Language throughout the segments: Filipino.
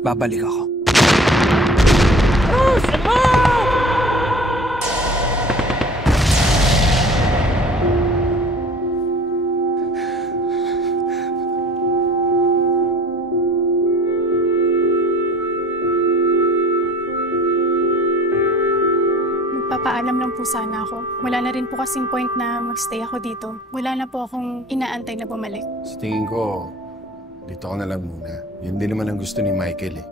babalik ako. Magpapaalam lang po sana ako. Wala na rin po kasing point na magstay ako dito. Wala na po akong inaantay na bumalik. Sa tingin ko, dito ka na lang muna. Yun din naman ang gusto ni Michael eh.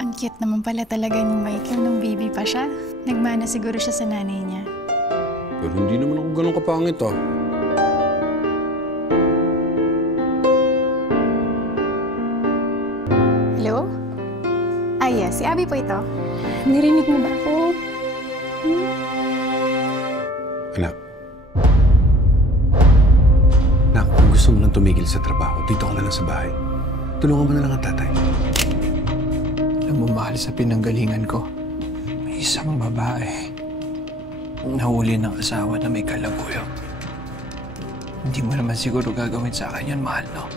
Ang cute naman pala talaga ni Michael nung baby pa siya. Nagmana siguro siya sa nanay niya. Pero hindi naman ako ganun kapangit ah. Hello? Yes. Si Abby po ito. Narinig mo ba ako? Anak. Nak, kung gusto mo lang tumigil sa trabaho, dito ka na lang sa bahay. Tulungan mo na lang ang tatay. Alam mo, mahal sa pinanggalingan ko. May isang babae. Nahuli ng asawa na may kalaguyo. Hindi mo naman siguro gagawin sa akin yan, mahal, no?